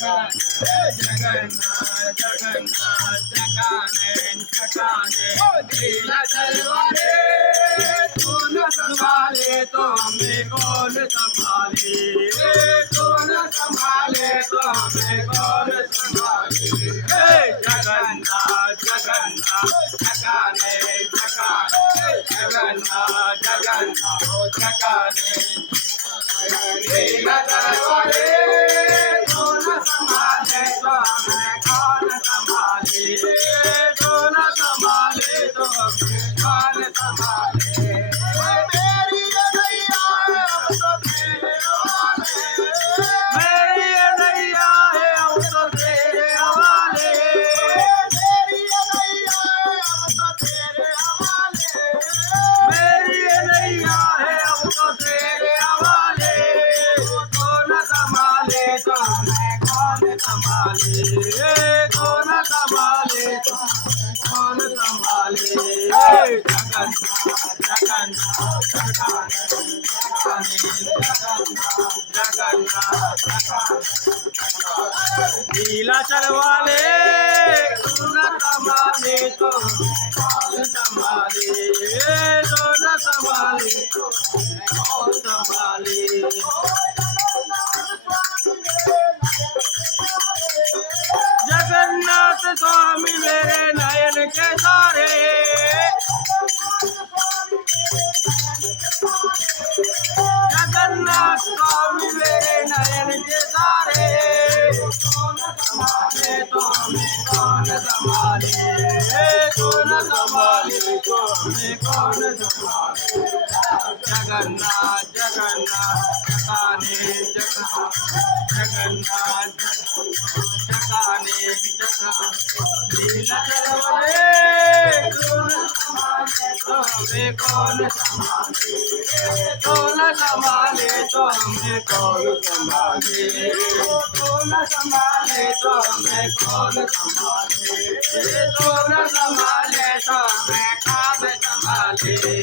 जगन्नाथ जगन्नाथ जगाने जगाने लीला चलवाले तू न संभाले तो हमें कौन संभाले तू न संभाले तो हमें कौन संभाले जगन्नाथ जगन्नाथ जगाने जगाने जगन्नाथ जगन्नाथ जगाने लीला चलवाले तू न संभाले तो हमें कौन संभाले तू न संभाले तो हमें कौन संभाले मेरी नैया है अब तो तेरे हवाले मेरी नैया है अब तो तेरे हवाले मेरी नैया है अब तो तेरे हवाले मेरी नैया है अब तो तेरे हवाले कौन संभाले तो हमें कौन संभाले कौन संभाले तो कौन संभाले जगन्नाथ जगन्नाथ जगन्नाथ लीला चलवाले तू न संभाले तो कौन संभाले तो न संभाले तो कौन संभाले जगन्नाथ स्वामी मेरे नयन के तारे जगन्नाथ स्वामी मेरे नयन के तारे कौन संभाले तो हमें कौन संभाले कौन संभाले तो हमें कौन संभाले जगन्नाथ जगन्नाथ जगाने जगन्नाथ जगन्नाथ जगाने जगन्नाथ लीला चलवाले तू न संभाले तो हमें कौन संभाले तो न संभाले तो हमें कौन संभाले तो न संभाले तो हमें कौन संभाले तो न संभाले तो हमें कौन संभाले